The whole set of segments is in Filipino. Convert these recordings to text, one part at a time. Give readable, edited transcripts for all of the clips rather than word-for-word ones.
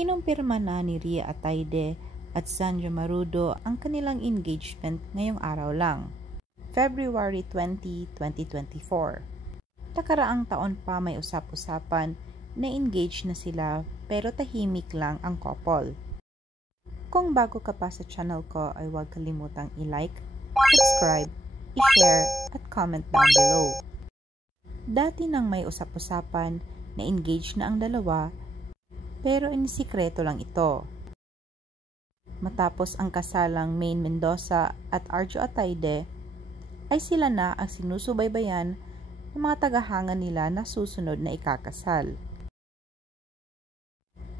Kinumpirma na ni Rhea Atayde at Zanjo Marudo ang kanilang engagement ngayong araw lang, February 20, 2024. Nakaraang taon pa may usap-usapan na engaged na sila pero tahimik lang ang couple. Kung bago ka pa sa channel ko ay huwag kalimutang i-like, subscribe, i-share at comment down below. Dati nang may usap-usapan na engaged na ang dalawa pero inisikreto lang ito. Matapos ang kasalang Maine Mendoza at Arjo Atayde ay sila na ang sinusubaybayan ng mga tagahanga nila na susunod na ikakasal.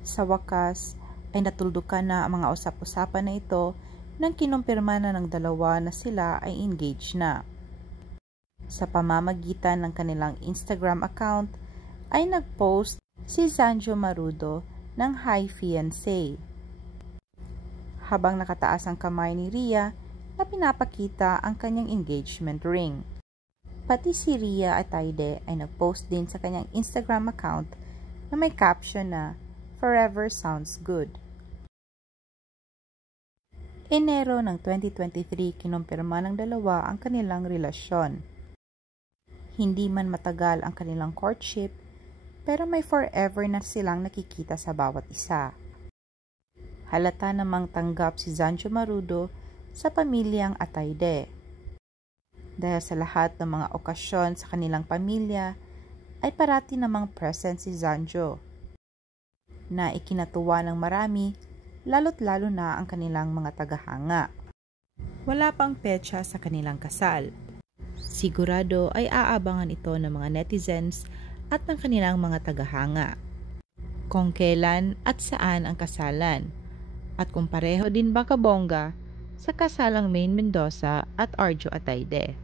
Sa wakas ay natuldukan na ang mga usap-usapan na ito nang kinumpirma na ng dalawa na sila ay engaged na. Sa pamamagitan ng kanilang Instagram account ay nag-post si Zanjo Marudo ng Hi Fiancé, habang nakataas ang kamay ni Rhea na pinapakita ang kanyang engagement ring. Pati si Rhea Atayde ay nag-post din sa kanyang Instagram account na may caption na "Forever sounds good". Enero ng 2023 kinumpirma ng dalawa ang kanilang relasyon. Hindi man matagal ang kanilang courtship, pero may forever na silang nakikita sa bawat isa. Halata namang tanggap si Zanjo Marudo sa pamilyang Atayde. Dahil sa lahat ng mga okasyon sa kanilang pamilya, ay parati namang present si Zanjo, na ikinatuwa ng marami, lalo't lalo na ang kanilang mga tagahanga. Wala pang petsa sa kanilang kasal. Sigurado ay aabangan ito ng mga netizens at ng kanilang mga tagahanga. Kung kailan at saan ang kasalan, at kung pareho din ba kabongga sa kasalang Maine Mendoza at Arjo Atayde.